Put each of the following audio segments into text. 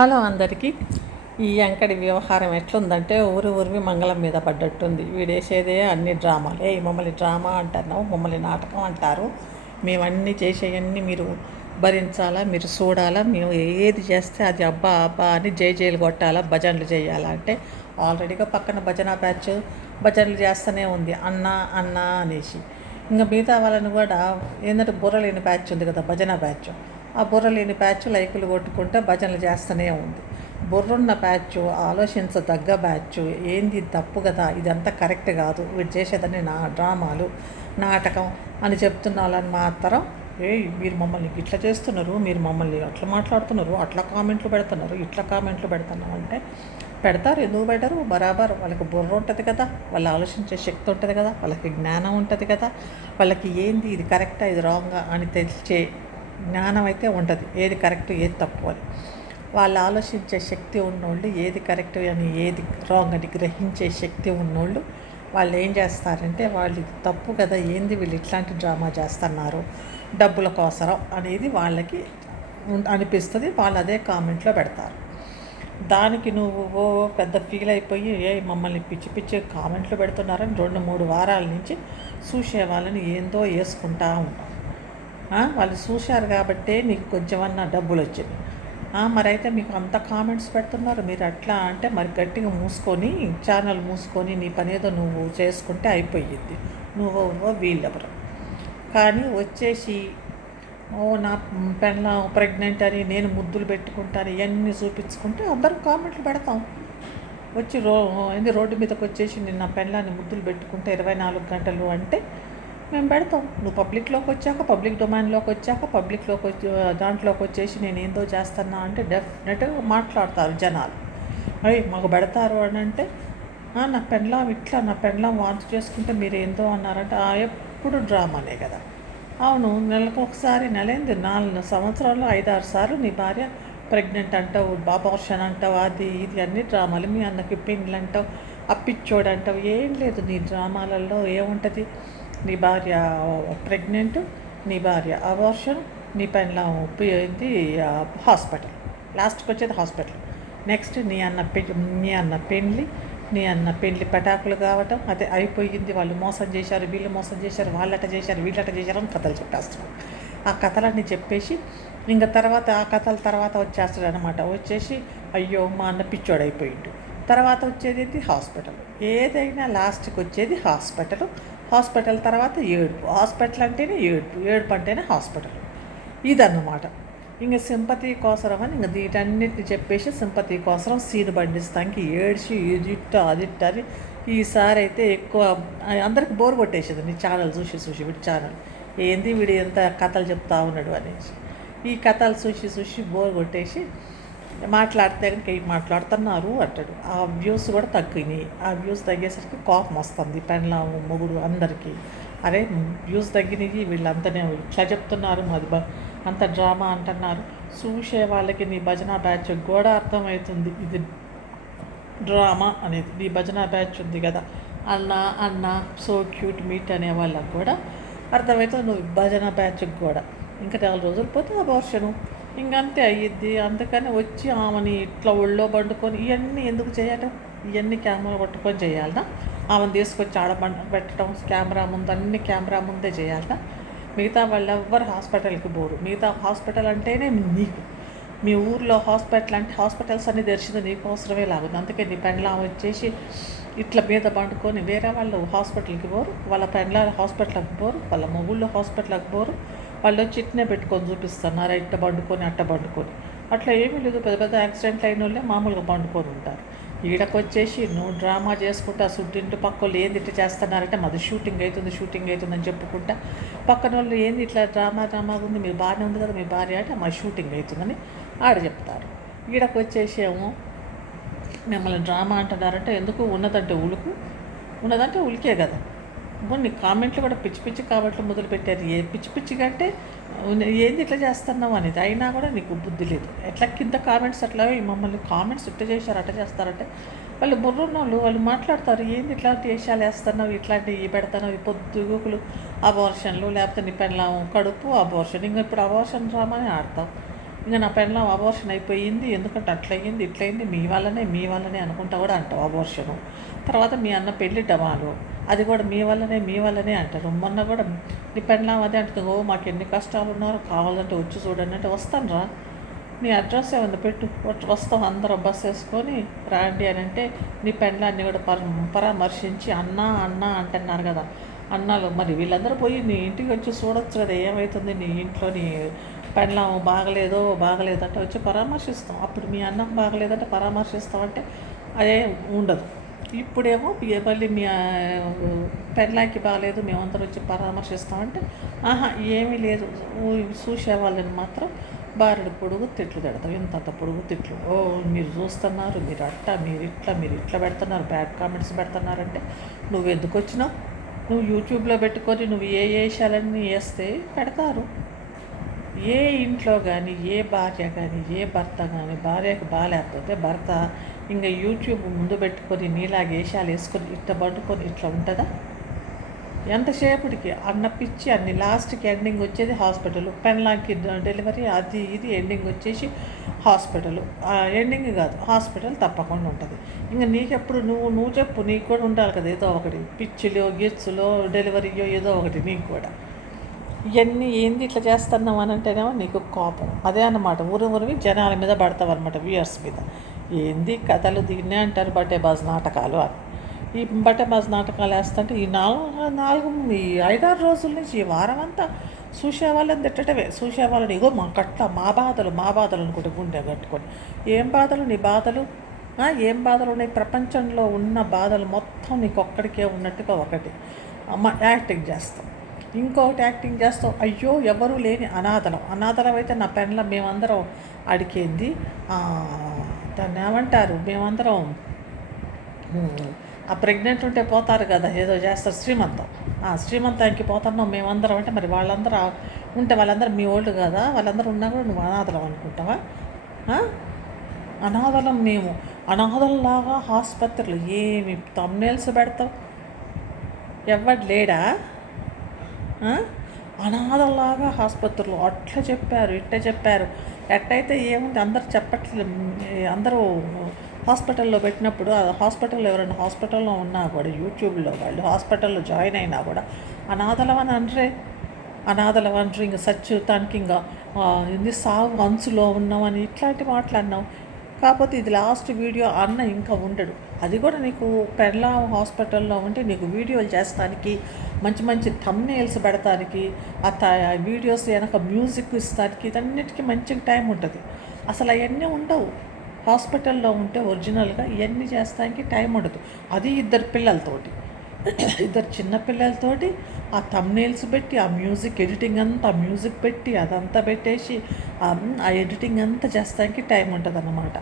Hello అందరికీ. ఈ అంకడి వ్యవహారం ఎట్లుందంటే ఊరివి మంగళం మీద పడ్డట్టుంది. వీడేసేదే అన్ని డ్రామాలే. మమ్మల్ని డ్రామా అంటున్నావు, మమ్మల్ని నాటకం అంటారు, మేమన్నీ చేసేవన్నీ మీరు భరించాలా, మీరు చూడాలా, మేము ఏది చేస్తే అది అబ్బా అబ్బా అని జైలు కొట్టాలా, భజనలు చేయాలా అంటే ఆల్రెడీగా పక్కన భజన బ్యాచ్ భజనలు చేస్తూనే ఉంది అన్నా అన్నా అనేసి. ఇంకా మిగతా వాళ్ళని కూడా ఏంటంటే బుర్రలేని బ్యాచ్ ఉంది కదా, భజన బ్యాచ్. ఆ బుర్రలేని బ్యాచ్ లైకులు కొట్టుకుంటే భజనలు చేస్తూనే ఉంది. బుర్రున్న బ్యాచ్, ఆలోచించదగ్గ బ్యాచ్ ఏంది తప్పు కదా, ఇదంతా కరెక్ట్ కాదు, వీడు చేసేదని నా డ్రామాలు నాటకం అని చెప్తున్న వాళ్ళని మాత్రం మీరు మమ్మల్ని ఇట్లా చేస్తున్నారు, మీరు మమ్మల్ని అట్లా మాట్లాడుతున్నారు, అట్లా కామెంట్లు పెడుతున్నారు, ఇట్లా కామెంట్లు పెడుతున్నాం అంటే పెడతారు. ఎందుకు పెట్టరు? బరాబర్ వాళ్ళకి బుర్ర ఉంటుంది కదా, వాళ్ళు ఆలోచించే శక్తి ఉంటుంది కదా, వాళ్ళకి జ్ఞానం ఉంటుంది కదా, వాళ్ళకి ఏంది ఇది కరెక్టా ఇది రాంగా అని తెలిసే జ్ఞానం అయితే ఉంటుంది, ఏది కరెక్ట్ ఏది తప్పు అని. వాళ్ళు ఆలోచించే శక్తి ఉన్నోళ్ళు, ఏది కరెక్ట్ అని ఏది రాంగ్ అని గ్రహించే శక్తి ఉన్నోళ్ళు వాళ్ళు ఏం చేస్తారంటే వాళ్ళు తప్పు కదా, ఏంది వీళ్ళు ఇట్లాంటి డ్రామా చేస్తున్నారు డబ్బుల కోసరం అనేది వాళ్ళకి అనిపిస్తుంది. వాళ్ళు అదే కామెంట్లో పెడతారు. దానికి నువ్వు పెద్ద ఫీల్ అయిపోయి మమ్మల్ని పిచ్చి పిచ్చి కామెంట్లు పెడుతున్నారని 2-3 వారాల నుంచి చూసే వాళ్ళని ఏందో వేసుకుంటా ఉంటాం. వాళ్ళు చూశారు కాబట్టే నీకు కొంచెమన్నా డబ్బులు వచ్చింది. మరైతే మీకు అంత కామెంట్స్ పెడుతున్నారు, మీరు అట్లా అంటే మరి గట్టిగా మూసుకొని ఛానల్ మూసుకొని నీ పనేదో నువ్వు చేసుకుంటే అయిపోయింది. నువ్వు వీళ్ళెవరు కానీ వచ్చేసి నా పెళ్ళ ప్రెగ్నెంట్ అని నేను ముద్దులు పెట్టుకుంటాను ఇవన్నీ చూపించుకుంటే అందరూ కామెంట్లు పెడతాం. వచ్చి రోడ్డు మీదకి వచ్చేసి నేను నా పెళ్ళాన్ని ముద్దులు పెట్టుకుంటే 24 గంటలు అంటే మేము పెడతాం. నువ్వు పబ్లిక్లోకి వచ్చాక, పబ్లిక్ డొమైన్లోకి వచ్చాక, దాంట్లోకి వచ్చేసి నేను ఏందో చేస్తున్నా అంటే డెఫినెట్గా మాట్లాడతారు జనాలు. మాకు పెడతారు అని అంటే నా పెళ్ళాం ఇట్లా, నా పెళ్ళాం వాంతి చేసుకుంటే మీరు ఏందో అన్నారంటే ఎప్పుడు డ్రామానే కదా. అవును, నెలకు ఒకసారి, నెలైంది 4 సంవత్సరాల్లో 5-6 సార్లు నీ భార్య ప్రెగ్నెంట్ అంటావు, అబార్షన్ అంటావు, అది ఇది అన్ని డ్రామాలు. మీ అన్నకి పెళ్ళి అంటావు, అప్పిచ్చోడు అంటావు, ఏం లేదు నీ డ్రామాలలో ఏముంటుంది. నీ భార్య ప్రెగ్నెంట్, నీ భార్య అబార్షన్, నీ పెళ్ళాం ఇది హాస్పిటల్, లాస్ట్కి వచ్చేది హాస్పిటల్. నెక్స్ట్ నీ అన్న పెళ్ళి, నీ అన్న పెళ్ళి పటాకులు కావటం, అదే అయిపోయింది, వాళ్ళు మోసం చేశారు, వీళ్ళు మోసం చేశారు, వాళ్ళట చేశారు, వీళ్ళట చేశారు అని కథలు చెప్పేస్తున్నాం. ఆ కథలన్నీ చెప్పేసి ఇంకా తర్వాత ఆ కథల తర్వాత వచ్చేస్తాడు అనమాట. వచ్చేసి అయ్యో మా అన్న పిచ్చోడు అయిపోయిండు. తర్వాత వచ్చేది హాస్పిటల్. ఏదైనా లాస్ట్కి వచ్చేది హాస్పిటల్ తర్వాత ఏడుపు. హాస్పిటల్ అంటేనే ఏడుపు అంటేనే హాస్పిటల్. ఇదన్నమాట. ఇంక సింపతి కోసరమని ఇంక వీటన్నిటిని చెప్పేసి సింపతి కోసరం సీను బండిస్తానికి ఏడ్చి అదిట్ట అని ఈసారి అయితే ఎక్కువ అందరికి బోర్ కొట్టేసేది నీ ఛానల్ చూసి వీడి ఛానల్ ఏంది వీడు ఎంత కథలు చెప్తా ఉన్నాడు అనేసి. ఈ కథలు చూసి బోర్ కొట్టేసి మాట్లాడితే కనుక ఏం మాట్లాడుతున్నారు అంటాడు. ఆ వ్యూస్ కూడా తగ్గినాయి. ఆ వ్యూస్ తగ్గేసరికి కోపం వస్తుంది పెళ్ళాము మొగుడు అందరికీ. అరే వ్యూస్ తగ్గినాయి, వీళ్ళంతనే ఇట్లా చెప్తున్నారు, మాది అంత డ్రామా అంటున్నారు. చూసే వాళ్ళకి నీ భజన బ్యాచ్ కూడా అర్థమవుతుంది ఇది డ్రామా అనేది. నీ భజన బ్యాచ్ ఉంది కదా, అన్న సో క్యూట్ మీట్ అనే వాళ్ళకు కూడా అర్థమవుతుంది. నువ్వు భజన బ్యాచ్కి కూడా ఇంకా 4 రోజులు పోతే అబార్షను ఇంకంతే అయ్యిద్ది. అందుకని వచ్చి ఆమెని ఇట్లా ఒళ్ళో పండుకొని ఇవన్నీ ఎందుకు చేయటం, ఇవన్నీ కెమెరా పట్టుకొని చేయాలన్నా, ఆమెను తీసుకొచ్చి పెట్టడం కెమెరా ముందు, అన్ని కెమెరా ముందే చేయాలన్నా. మిగతా వాళ్ళు ఎవ్వరు హాస్పిటల్కి పోరు. మిగతా హాస్పిటల్ అంటేనే నీకు, మీ ఊర్లో హాస్పిటల్ అంటే హాస్పిటల్స్ అన్నీ తెరిచింది నీకు అవసరమే లాగుంది. అందుకే నీ పెండ్లా వచ్చేసి ఇట్లా మీద పండుకొని వేరే వాళ్ళు హాస్పిటల్కి పోరు, వాళ్ళ పెండ్ల హాస్పిటల్కి పోరు, వాళ్ళ మొగుళ్ళు హాస్పిటల్కి పోరు. వాళ్ళు వచ్చి ఇట్నే పెట్టుకొని చూపిస్తున్నారు, ఇట్ట పండుకొని అట్ట పండుకొని. అట్లా ఏమీ లేదు. పెద్ద పెద్ద యాక్సిడెంట్లు అయిన వాళ్ళే మామూలుగా పండుకొని ఉంటారు. ఈడకొచ్చేసి నువ్వు డ్రామా చేసుకుంటా ఇంటి పక్క వాళ్ళు ఏంది ఇట్లా చేస్తున్నారంటే మాది షూటింగ్ అవుతుందని చెప్పుకుంటా పక్కన వాళ్ళు ఏంది ఇట్లా డ్రామా ఉంది, మీరు బాగానే ఉంది కదా మీ భార్య అంటే మా షూటింగ్ అవుతుందని ఆడ చెప్తారు. ఈడకొచ్చేసి ఏమో మిమ్మల్ని డ్రామా అంటున్నారంటే ఎందుకు, ఉన్నదంటే ఉలికే కదా. కొన్ని కామెంట్లు కూడా పిచ్చి కామెంట్లు మొదలుపెట్టారు. పిచ్చిగా అంటే ఏంది ఇట్లా చేస్తున్నావు అనేది. అయినా కూడా నీకు బుద్ధి లేదు. ఎట్లా కింద కామెంట్స్ అట్లా మమ్మల్ని కామెంట్స్ ఇట్లా చేశారు అట్లా చేస్తారంటే వాళ్ళు బుర్రున్నోళ్ళు వాళ్ళు మాట్లాడతారు. ఏంది ఇట్లాంటి వేషాలు వేస్తున్నావు, ఇట్లాంటివి పెడతావు, ఈ పొద్దుగుకులు అబార్షన్లు, లేకపోతే నీ పెళ్ళాం కడుపు అబార్షన్. ఇంకా ఇప్పుడు అబార్షన్ డ్రామానే ఆడతావు. ఇంకా నా పెళ్ళం అబోర్షన్ అయిపోయింది, ఎందుకంటే అట్లయింది ఇట్లయింది, మీ వల్లనే అనుకుంటా కూడా అంటావు అబోర్షను. తర్వాత మీ అన్న పెళ్ళి డమాలు, అది కూడా మీ వల్లనే అంటారు. మొన్న కూడా నీ పెళ్ళం అదే అంటే, ఓ మాకు ఎన్ని కష్టాలు ఉన్నారో కావాలంటే వచ్చి చూడండి అంటే, వస్తాను రా, నీ అడ్రస్ ఏమన్నా పెట్టు, వస్తాం అందరం బస్ వేసుకొని రాండి అని అంటే, నీ పెళ్ళాన్ని కూడా పరామర్శించి అన్న అంటున్నారు కదా అన్నాలు. మరి వీళ్ళందరూ పోయి నీ ఇంటికి వచ్చి చూడొచ్చు కదా, ఏమవుతుంది నీ ఇంట్లో, నీ పెళ్ళాం బాగలేదంటే వచ్చి పరామర్శిస్తాం. అప్పుడు మీ అన్నం బాగలేదంటే పరామర్శిస్తామంటే అదే ఉండదు. ఇప్పుడేమో మళ్ళీ మీ పెళ్ళాకి బాగలేదు మేమందరం వచ్చి పరామర్శిస్తామంటే, ఆహా ఏమీ లేదు, చూసే వాళ్ళని మాత్రం బారెడు పొడుగు తిట్లు తిడతాం, ఇంతంత పొడుగు తిట్లు. ఓ మీరు చూస్తున్నారు, మీరు ఇట్లా పెడుతున్నారు, బ్యాడ్ కామెంట్స్ పెడుతున్నారంటే, నువ్వు ఎందుకు వచ్చినావు? నువ్వు యూట్యూబ్లో పెట్టుకొని నువ్వు ఏ వేషాలన్నీ వేస్తే పెడతారు. ఏ ఇంట్లో కానీ ఏ భార్య కానీ ఏ భర్త కానీ, భార్యకు బాగాలేకపోతే భర్త ఇంకా యూట్యూబ్ ముందు పెట్టుకొని నీలాగా వేషాలు వేసుకొని ఇట్లా పట్టుకొని ఇట్లా ఉంటుందా? ఎంతసేపటికి అన్న పిచ్చి అన్ని, లాస్ట్కి ఎండింగ్ వచ్చేది హాస్పిటల్. పెన్లాకి డెలివరీ అది ఇది ఎండింగ్ వచ్చేసి హాస్పిటల్. ఎండింగ్ కాదు, హాస్పిటల్ తప్పకుండా ఉంటుంది. ఇంకా నీకెప్పుడు నువ్వు చెప్పు, నీకు కూడా ఉండాలి కదా ఏదో ఒకటి, పిచ్చిలో గిచ్చులో డెలివరీయో ఏదో ఒకటి నీకు కూడా. ఇవన్నీ ఏంది ఇట్లా చేస్తున్నావు అని అంటేనేమో నీకు కోపం. అదే అన్నమాట, ఊరివి జనాల మీద పడతావు అనమాట, వ్యూయర్స్ మీద. ఏంది కథలు దీన్నే అంటారు బట్టే బాజ్ నాటకాలు అని. ఈ బట్టే బాజ్ నాటకాలు వేస్తుంటే ఈ 5-6 రోజుల నుంచి ఈ వారం అంతా చూసేవాళ్ళని తిట్టడమే, చూసేవాళ్ళని ఇగో మా బాధలు అనుకుంటే గుండె కట్టుకొని. ఏం బాధలు నీ బాధలు? ఏం బాధలు ఉన్నాయి? ప్రపంచంలో ఉన్న బాధలు మొత్తం నీకు ఒక్కడికే ఉన్నట్టుగా ఒకటి యాక్టింగ్ చేస్తాం, ఇంకొకటి యాక్టింగ్ చేస్తాం. అయ్యో ఎవరు లేని అనాథలం అయితే నా పెన్ల మేమందరం అడిగేంది, దాన్ని ఏమంటారు, మేమందరం ఆ ప్రెగ్నెంట్ ఉంటే పోతారు కదా ఏదో చేస్తారు, శ్రీమంతానికి పోతున్నాం మేమందరం అంటే, మరి వాళ్ళందరూ ఉంటే వాళ్ళందరూ మీ ఓల్డ్ కదా, వాళ్ళందరూ ఉన్నా కూడా నువ్వు అనాథలం అనుకుంటావా? అనాథలం మేము, అనాథంలాగా ఆసుపత్రులు ఏమి తమ్నేల్స్ పెడతావు? ఎవడు లేడా? అనాథలాగా ఆసుపత్రులు అట్లా చెప్పారు ఇట్లా చెప్పారు. ఎట్టయితే ఏముంది, అందరు చెప్పట్లేదు. అందరూ హాస్పిటల్లో పెట్టినప్పుడు హాస్పిటల్లో ఎవరైనా హాస్పిటల్లో ఉన్నా కూడా యూట్యూబ్లో వాళ్ళు హాస్పిటల్లో జాయిన్ అయినా కూడా అనాథలవని అనరు. ఇంకా సచ్చుతానికి ఇంకా ఇది సాగు అంచులో ఉన్నామని ఇట్లాంటి మాట్లాడినావు. కాకపోతే ఇది లాస్ట్ వీడియో అన్న ఇంకా ఉండడు. అది కూడా నీకు పెళ్ళాం హాస్పిటల్లో ఉంటే నీకు వీడియోలు చేస్తానికి, మంచి మంచి థంబ్నెయిల్స్ పెడతానికి, ఆ వీడియోస్ వెనక మ్యూజిక్ ఇస్తానికి, ఇదన్నిటికీ మంచిగా టైం ఉంటుంది. అసలు అవన్నీ ఉండవు. హాస్పిటల్లో ఉంటే ఒరిజినల్గా ఇవన్నీ చేస్తానికి టైం ఉండదు. అది 2 పిల్లలతోటి, 2 చిన్న పిల్లలతోటి ఆ థంబ్నెయిల్స్ పెట్టి, ఆ మ్యూజిక్ ఎడిటింగ్ అంతా మ్యూజిక్ పెట్టి అదంతా పెట్టేసి ఆ ఎడిటింగ్ అంతా చేస్తానికి టైం ఉంటుంది అన్నమాట.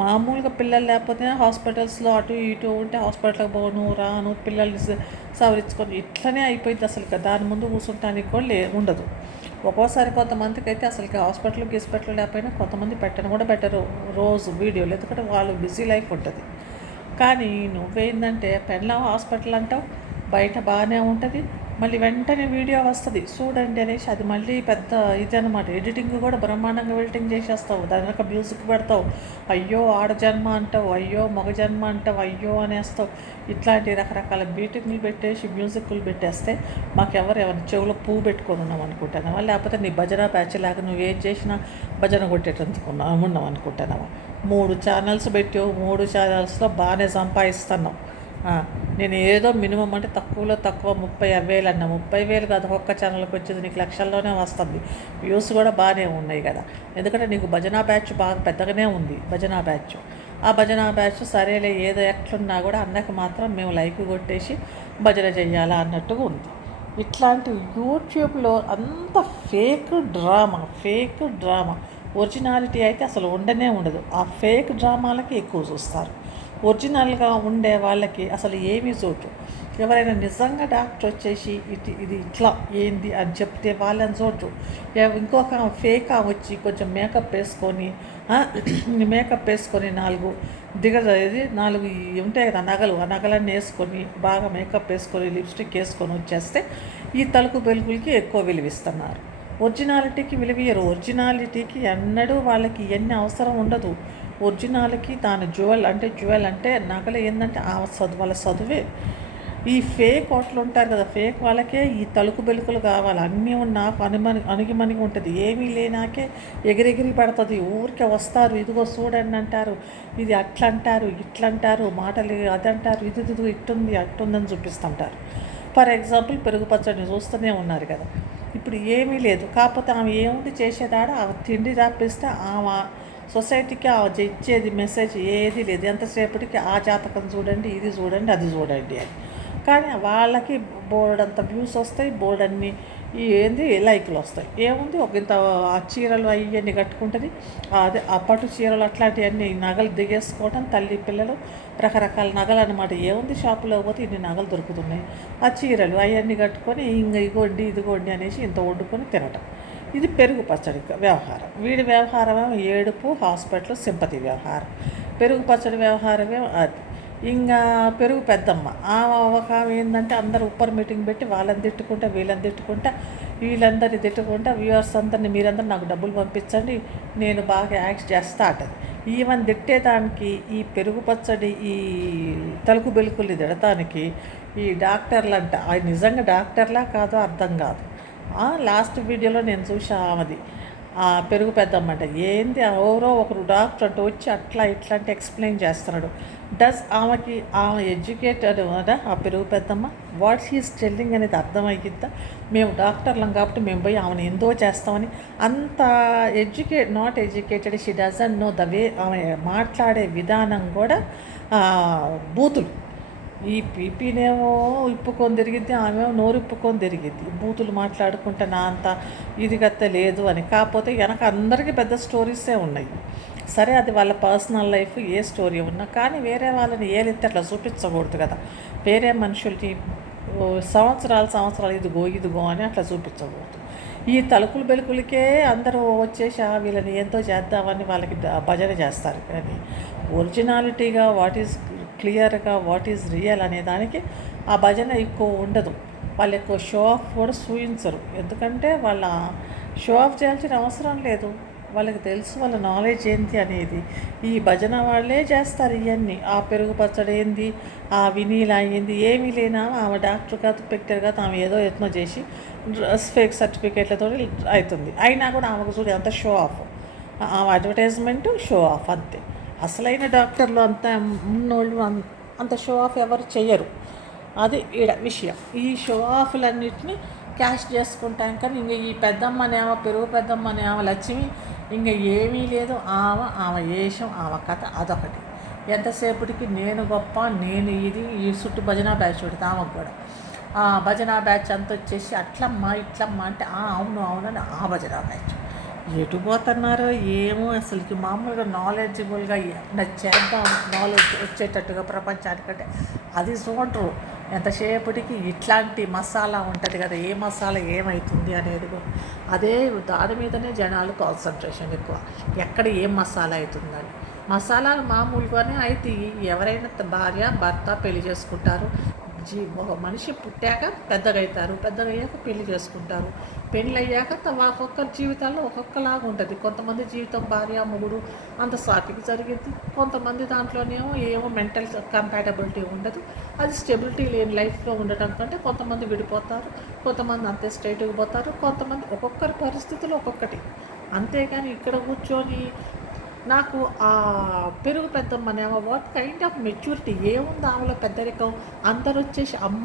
మామూలుగా పిల్లలు లేకపోతే హాస్పిటల్స్లో అటు ఇటు ఉంటే హాస్పిటల్కి పోను రాను పిల్లల్ని సవరించుకొని ఇట్లనే అయిపోయింది. అసలు దాని ముందు కూర్చుంటానికి కూడా ఉండదు. ఒక్కోసారి కొంతమందికి అయితే అసలు హాస్పిటల్ లేకపోయినా కొంతమంది పెట్టను కూడా పెట్టరు రోజు వీడియోలు, ఎందుకంటే వాళ్ళు బిజీ లైఫ్ ఉంటుంది. కానీ నువ్వేందంటే పెళ్ళాం హాస్పిటల్ అంటావు, బయట బాగానే ఉంటుంది, మళ్ళీ వెంటనే వీడియో వస్తుంది చూడండి అనేసి, అది మళ్ళీ పెద్ద ఇది అనమాట. ఎడిటింగ్ కూడా బ్రహ్మాండంగా ఎడిటింగ్ చేసేస్తావు, దాని వెనక మ్యూజిక్ పెడతావు, అయ్యో ఆడజన్మ అంటావు, అయ్యో మగ జన్మ అంటావు, అయ్యో అనేస్తావు. ఇట్లాంటి రకరకాల బీటింగ్లు పెట్టేసి మ్యూజిక్లు పెట్టేస్తే మాకెవరు చెవులో పువ్వు పెట్టుకొని ఉన్నాం అనుకుంటున్నావా? లేకపోతే నీ భజన బ్యాచ్ లాగా నువ్వేం చేసినా భజన ఉన్నాం అనుకుంటున్నావా? 3 ఛానల్స్ పెట్టావు, 3 ఛానల్స్లో బాగానే సంపాదిస్తున్నావు. నేను ఏదో మినిమం అంటే తక్కువలో తక్కువ 30,000 అన్న, 30,000 కాదు ఒక్క ఛానల్కి వచ్చేది నీకు లక్షల్లోనే వస్తుంది. వ్యూస్ కూడా బాగానే ఉన్నాయి కదా, ఎందుకంటే నీకు భజనా బ్యాచ్ బాగా పెద్దగానే ఉంది. ఆ భజనా బ్యాచ్ సరేలే, ఏదో ఎట్లున్నా కూడా అన్నకు మాత్రం మేము లైక్ కొట్టేసి భజన చెయ్యాలా అన్నట్టుగా ఉంది. ఇట్లాంటి యూట్యూబ్లో అంత ఫేక్ డ్రామా, ఒరిజినాలిటీ అయితే అసలు ఉండదు. ఆ ఫేక్ డ్రామాలకి ఎక్కువ చూస్తారు. ఒరిజినల్గా ఉండే వాళ్ళకి అసలు ఏమీ చూడరు. ఎవరైనా నిజంగా డాక్టర్ వచ్చేసి ఇది ఇట్లా ఏంది అని చెప్తే వాళ్ళని చూడరు. ఇంకొక ఫేక్ వచ్చి కొంచెం మేకప్ వేసుకొని 4 ఉంటాయి కదా నగలు, ఆ నగలన్నీ వేసుకొని బాగా మేకప్ వేసుకొని లిప్స్టిక్ వేసుకొని వచ్చేస్తే ఈ తలుపు వెలుగులకి ఎక్కువ విలువిస్తున్నారు. ఒరిజినాలిటీకి విలువీయరు. ఒరిజినాలిటీకి ఎన్నడూ వాళ్ళకి ఇవన్నీ అవసరం ఉండదు. ఒరిజినాల్కి తాను జ్యువెల్ అంటే నగలు ఏంటంటే వాళ్ళ చదువే. ఈ ఫేక్ వాటిలు ఉంటారు కదా, ఫేక్ వాళ్ళకే ఈ తలుకు బెలుకులు కావాలి. అన్నీ నాకు అణిగిమణిగి ఉంటుంది. ఏమీ లేనాకే ఎగిరెగిరి పడుతుంది. ఊరికే వస్తారు, ఇదిగో చూడండి అంటారు, ఇది అట్లా అంటారు, ఇట్లా అంటారు, మాటలు అదంటారు, ఇది ఇట్టుంది అట్టుందని చూపిస్తుంటారు. ఫర్ ఎగ్జాంపుల్ పెరుగు పచ్చడిని చూస్తూనే ఉన్నారు కదా. ఇప్పుడు ఏమీ లేదు, కాకపోతే ఆమె ఏముంది చేసేదాడ, ఆమె తిండి రాపిస్తే ఆమె సొసైటీకి ఇచ్చేది మెసేజ్ ఏది లేదు. ఎంతసేపటికి ఆ జాతకం చూడండి, ఇది చూడండి, అది చూడండి అని. కానీ వాళ్ళకి బోర్డంత వ్యూస్ వస్తాయి, బోర్డన్ని ఏంది లైక్లు వస్తాయి. ఏముంది ఒక ఇంత ఆ చీరలు అవన్నీ కట్టుకుంటుంది, అదే ఆ పట్టు చీరలు అట్లాంటివన్నీ నగలు దిగేసుకోవడం, తల్లి పిల్లలు రకరకాల నగలు అనమాట. ఏముంది షాపులో పోతే ఇన్ని నగలు దొరుకుతున్నాయి, ఆ చీరలు అవన్నీ కట్టుకొని ఇదిగోండి అనేసి ఇంత వండుకొని తినటం. ఇది పెరుగు పచ్చడి వ్యవహారం. వీడి వ్యవహారం ఏడుపు, హాస్పిటల్, సింపతి వ్యవహారం. పెరుగు పచ్చడి వ్యవహారమే అది. ఇంకా పెరుగు పెద్దమ్మ ఒక ఏంటంటే అందరూ ఉప్పర్ మీటింగ్ పెట్టి వాళ్ళని తిట్టుకుంటా, వీళ్ళని తిట్టుకుంటా, వీళ్ళందరినీ తిట్టుకుంటా, వ్యూవర్స్ అందరినీ మీరందరూ నాకు డబ్బులు పంపించండి, నేను బాగా యాక్ట్ చేస్తా అంటది. ఈవెన్ తిట్టేదానికి ఈ పెరుగు పచ్చడి ఈ తలుకు బెలుకులు తిడటానికి ఈ డాక్టర్లంట, అది నిజంగా డాక్టర్లా కాదో అర్థం కాదు. లాస్ట్ వీడియోలో నేను చూసా ఆమెది పెరుగు పెద్దమ్మంట ఏంది, ఎవరో ఒకరు డాక్టర్ అంటే వచ్చి అట్లా ఇట్లా అంటే ఎక్స్ప్లెయిన్ చేస్తున్నాడు. ఆమె ఎడ్యుకేటెడ్ కదా ఆ పెరుగు పెద్దమ్మ, వాట్ హీస్ టెల్లింగ్ అనేది అర్థమయ్యిద్దా? మేము డాక్టర్లం కాబట్టి మేము పోయి ఆమెను ఎందో చేస్తామని. అంత not educated, she doesn't know the way. ఆమె మాట్లాడే విధానం కూడా బూతులు. ఈ పీపీనేమో ఇప్పుకొని తిరిగిద్ది, ఆమె నోరు ఇప్పుకొని తిరిగిద్ది, బూతులు మాట్లాడుకుంటే నా అంత ఇది గత్త లేదు అని. కాకపోతే వెనక అందరికీ పెద్ద స్టోరీసే ఉన్నాయి. సరే, అది వాళ్ళ పర్సనల్ లైఫ్, ఏ స్టోరీ ఉన్నా కానీ వేరే వాళ్ళని ఏలెత్తి అట్లా చూపించకూడదు కదా. వేరే మనుషులకి సంవత్సరాలు ఇదిగో అని అట్లా చూపించకూడదు. ఈ తలుకులు బెలుకులకే అందరూ వచ్చేసి వీళ్ళని ఎంతో చేద్దామని వాళ్ళకి భజన చేస్తారు. కానీ ఒరిజినాలిటీగా క్లియర్గా వాట్ ఈజ్ రియల్ అనే దానికి ఆ భజన ఎక్కువ ఉండదు. వాళ్ళు ఎక్కువ షో ఆఫ్ కూడా చూపించరు. ఎందుకంటే వాళ్ళ షో ఆఫ్ చేయాల్సిన అవసరం లేదు. వాళ్ళకి తెలుసు వాళ్ళ నాలెడ్జ్ ఏంటి అనేది. ఈ భజన వాళ్ళే చేస్తారు ఇవన్నీ. ఆ పెరుగు పచ్చడి ఏంది, ఆ వినీలా ఏంది, ఏమీ లేనా ఆమె డాక్టర్ కాదు, పెక్టర్ కాదు, ఆమె ఏదో యత్నం చేసి ఫేక్ సర్టిఫికేట్లతో అవుతుంది. అయినా కూడా ఆమెకు చూడు ఎంత షో ఆఫ్. ఆమె అడ్వర్టైజ్మెంటు షో ఆఫ్ అంతే. అసలైన డాక్టర్లు అంత ఉన్నోళ్ళు అంత షో ఆఫ్ ఎవరు చెయ్యరు. అది ఈడ విషయం. ఈ షో ఆఫ్లన్నిటిని క్యాష్ చేసుకుంటాం. కానీ ఇంక ఈ పెద్దమ్మనేమో పెరుగు పెద్దమ్మనేమో లక్ష్మి ఇంకా ఏమీ లేదు. ఆమె వేషం, ఆమె కథ అదొకటి. ఎంతసేపటికి నేను గొప్ప, నేను ఇది, ఈ చుట్టూ భజన బ్యాచ్ పెడితే ఆమెకు కూడా భజన బ్యాచ్ అంత వచ్చేసి అట్లమ్మా ఇట్లమ్మా అంటే అవునని ఆ భజన బ్యాచ్ ఎటు పోతున్నారో ఏమో. అసలుకి మామూలుగా నాలెడ్జిబుల్గా చేద్దాం, నాలెడ్జ్ వచ్చేటట్టుగా ప్రపంచానికంటే అది చూడరు. ఎంతసేపటికి ఇట్లాంటి మసాలా ఉంటుంది కదా, ఏ మసాలా ఏమవుతుంది అనేది అదే దాని మీదనే జనాలు కాన్సన్ట్రేషన్ ఎక్కువ. ఎక్కడ ఏం మసాలా అవుతుందని. మసాలాలు మామూలుగానే అయితే ఎవరైనా భార్య భర్త పెళ్లి చేసుకుంటారు. మనిషి పుట్టాక పెద్దగా అవుతారు, పెద్దగా అయ్యాక పెళ్లి చేసుకుంటారు. పెళ్ళి అయ్యాక ఒక్కొక్కరి జీవితాల్లో ఒక్కొక్కలాగా ఉంటుంది. కొంతమంది జీవితం భార్య మొగుడు అంత సాఫీగా జరిగింది. కొంతమంది దాంట్లోనేమో ఏమో మెంటల్ కంపాటబిలిటీ ఉండదు. అది స్టెబిలిటీ లేని లైఫ్లో ఉండటం కంటే కొంతమంది విడిపోతారు, కొంతమంది అంతే స్ట్రైట్గా పోతారు, కొంతమంది ఒక్కొక్కరి పరిస్థితులు ఒక్కొక్కటి. అంతేగాని ఇక్కడ కూర్చొని నాకు ఆ పెరుగు పెద్దమ్మనేమో వాట్ కైండ్ ఆఫ్ మెచ్యూరిటీ ఏముంది ఆమెలో పెద్దరికం. అందరు వచ్చేసి అమ్మ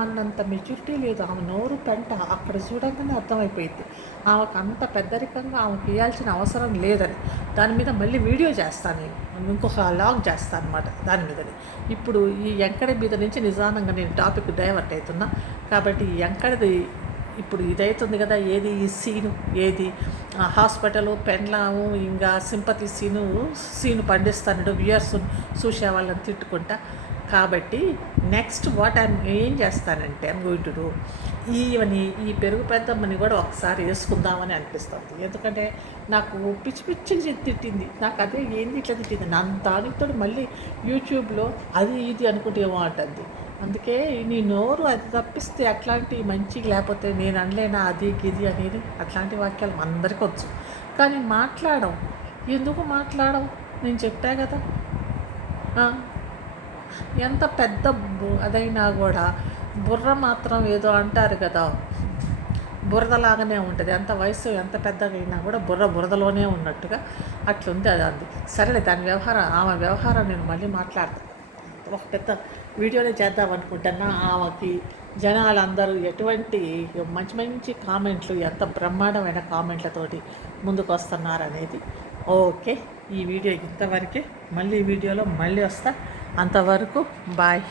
అన్నంత మెచ్యూరిటీ లేదు. ఆమె నోరు పెంట అక్కడ చూడగానే అర్థమైపోయింది. ఆమెకు అంత పెద్దరికంగా ఆమెకు ఇవ్వాల్సిన అవసరం లేదని. దాని మీద మళ్ళీ వీడియో చేస్తాను, ఇంకొక లాగ్ చేస్తాను అనమాట దాని మీదనే. ఇప్పుడు ఈ ఎంకడ మీద నుంచి నిజానంగా నేను టాపిక్ డైవర్ట్ అవుతున్నా కాబట్టి ఈ ఎంకడది ఇప్పుడు ఇదవుతుంది కదా, ఏది ఈ ఏది హాస్పిటల్ పెండ్లాము ఇంకా సింపతి సీను పండిస్తాను వ్యూయర్స్ చూసే వాళ్ళని తిట్టుకుంటా. కాబట్టి నెక్స్ట్ ఏం చేస్తానంటే ఐమ్ గోయింగ్ టు డూ ఈ పెరుగు పెద్దమ్మని కూడా ఒకసారి వేసుకుందామని అనిపిస్తుంది. ఎందుకంటే నాకు పిచ్చి తిట్టింది. నాకు అదే ఏంది ఇట్లా తిట్టింది అంత అనితో మళ్ళీ యూట్యూబ్లో అది ఇది అనుకుంటే ఏమో అంటుంది. అందుకే నీ నోరు అది తప్పిస్తే అట్లాంటి మంచిగా లేకపోతే నేను అనలేనా అది ఇది అనేది అట్లాంటి వాక్యాలు అందరికీ వచ్చు. కానీ మాట్లాడవు. ఎందుకు మాట్లాడవు? నేను చెప్పా కదా. ఎంత పెద్ద అదైనా కూడా బుర్ర మాత్రం ఏదో అంటారు కదా, బురదలాగానే ఉంటుంది. ఎంత వయసు ఎంత పెద్దగా అయినా కూడా బురదలోనే ఉన్నట్టుగా అట్లుంది అది అంది. సరేలే, దాని వ్యవహారం ఆమె వ్యవహారం నేను మళ్ళీ మాట్లాడతాను. ఒక పెద్ద వీడియోనే చేద్దాం అనుకుంటున్నా. ఆమెకి జనాలందరూ ఎటువంటి మంచి మంచి కామెంట్లు, ఎంత బ్రహ్మాండమైన కామెంట్లతోటి ముందుకు వస్తున్నారనేది. ఓకే, ఈ వీడియో ఇంతవరకే. మళ్ళీ వీడియోలో మళ్ళీ వస్తా. అంతవరకు బాయ్.